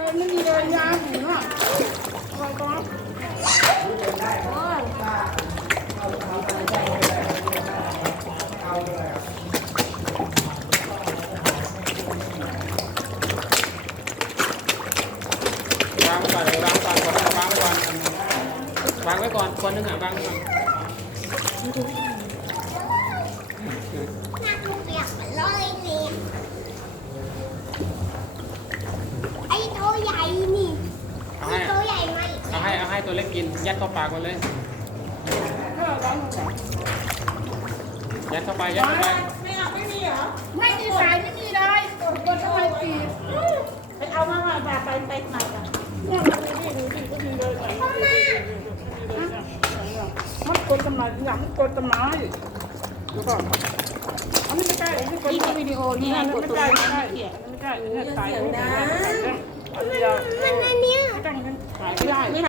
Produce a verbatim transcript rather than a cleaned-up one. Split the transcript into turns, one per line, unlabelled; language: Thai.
มันไม่มีเลยยาหมูน่ะอะไรก็โอ้
ยวางก่อนเลยวางก่อนก่อนวางไว้ก่อนวางไว้ก่อนคนหนึ่งอ่ะวางไว้ก่อน
หน้ากูเปียกหมดเลยเนี่ยไอ้ตัวใหญ่นี่
เอา
ไอ้
ให้
ตัวใหญ่มาอีก
เอาให้เอาให้ตัวเล็กกินยัดเข้าปากมันเลยยัดเข้าไปยัดเข้าไป
ไม่เอาไม่มีเหรอไม่มีสายไม่มีเลยกดกดทำไมปีบไปเอามามาแบบไปไปไหนกันเนี่ยดูดิดูดิก็ดีเลยมันกดทำไมอยากมันกดทำไมดูก่อนอันนี้ไม่ใช่อันนี้กดวิดีโอนี่ไงกดตัวนี้ไม่ใช่ไม่ใช่ไม่ใช่ถ่ายรูปนะ
มันอันเนี้ย
ไม่ได้ถ่ายไม่ได้